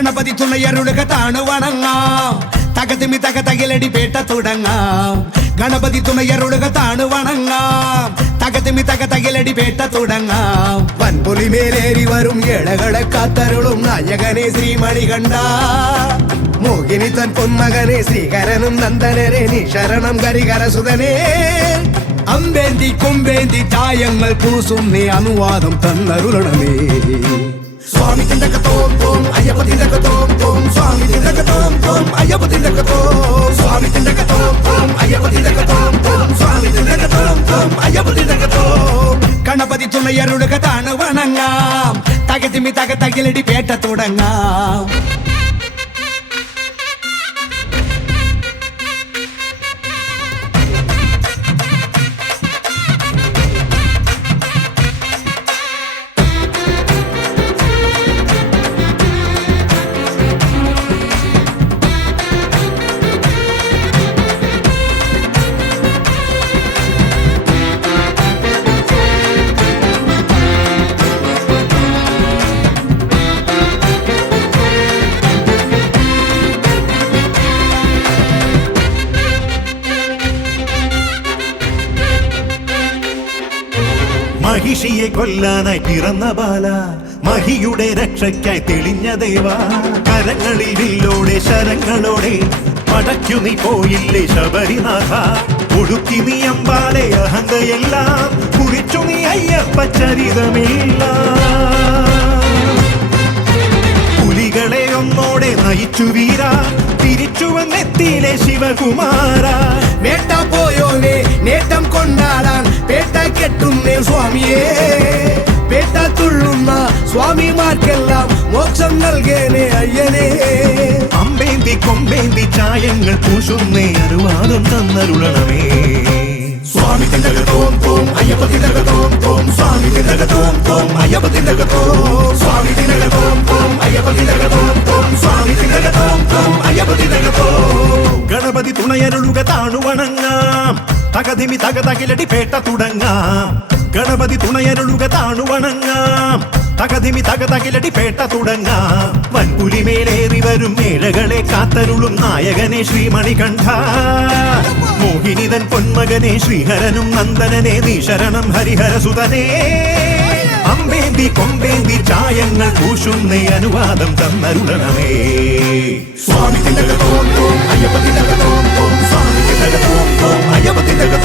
கணபதி துணை அருளுக தானுவணங்காம் தகதிமி தக தகிலடி பேட்ட தொடங்காம். கணபதி துணை அருளுக தானு வணங்காம். தகதிமி தக தகிலடி பேட்ட தொடங்காம். பண்புலி மேலேறி வரும் ஏழகளை காத்தருளும் நாயகனே ஸ்ரீமணி கண்டா மோகினி தன் பொன்மகனே ஸ்ரீகரனும் நந்தனரே நீ சரணம் கரிகர சுதனே. அம்பேந்தி கொம்பேந்தி தாயங்கள் பூசும் நீ அனுவாதம் தன்னருளனமே. സ്വാമി തിണ്ടക തോം അയ്യപ്പ തിണ്ടക തോം സ്വാമി തിണ്ടക തോം അയ്യപ്പ തിണ്ടക തോം. സ്വാമി തിണ്ടക തോം അയ്യപ്പ തിണ്ടക തോം അയ്യപ്പ തിണ്ടക തോം. ഗണപതി തുണയരുളുക താണ് വണങ്ങാം. തകതിമി തക തകിലടി പേട്ട തുടങ്ങാം. മഹിഷിയെ കൊല്ലാനായി പിറന്ന ബാല മഹിയുടെ രക്ഷയ്ക്കായി തെളിഞ്ഞ ദേവ. കരങ്ങളിൽ വില്ലോടെ ശരങ്ങളോടെ പടയ്ക്കു നീ പോയില്ലേ ശബരിനാഥ? ഒടുക്കി നീ അമ്പാലെ അഹങ്കയെല്ലാം കുറിച്ചു നീ അയ്യപ്പ ചരിതമില്ല. പുലികളെ ഒന്നോടെ നയിച്ചു വീര തിരിച്ചു വന്നെത്തിയിലെ ശിവകുമാര. വേട്ട யோனே நேட்டம் கொண்டாடான். பேட்டா கெட்டும் நே சுவாமியே. பேட்டா துள்ளும்மா சுவாமி மார்க்கெல்லாம் மோட்சம் நல்கேனே ஐயனே. அம்பேந்தி கொம்பேந்தி சாயங்கள் பூசுன்னே அருவாதம் தன்னருளனமே. சுவாமி திண்டக தோம் தோம் ஐயப்ப திண்டக தோம் தோம் சுவாமி திண்டக தோம் தோம் ஐயப்ப திண்டக தோம் താണുവണങ്ങാം. തകതിമി തക തകിലടി പേട്ട തുടങ്ങാം. ഗണപതി തുണയരുളുക താണുവണങ്ങാം. തകതിമി തക തകിലടി പേട്ട തുടങ്ങാം. വൻപുലിമേലേറി വരും മേഴകളെ കാത്തരുളും നായകനെ ശ്രീമണികണ്ഠ. മോഹിനിതൻ പൊന്മകനെ ശ്രീഹരനും നന്ദനനെ നീ ശരണം ഹരിഹരസുതനേ. അമ്പേന്തി കൊമ്പേന്തി ചായങ്ങൾ പൂശുന്ന അനുവാദം തന്നരുളണമേ. സ്വാമി തിണ്ടക തോം തോം അയ്യപ്പ തിണ്ടക 謝ってなか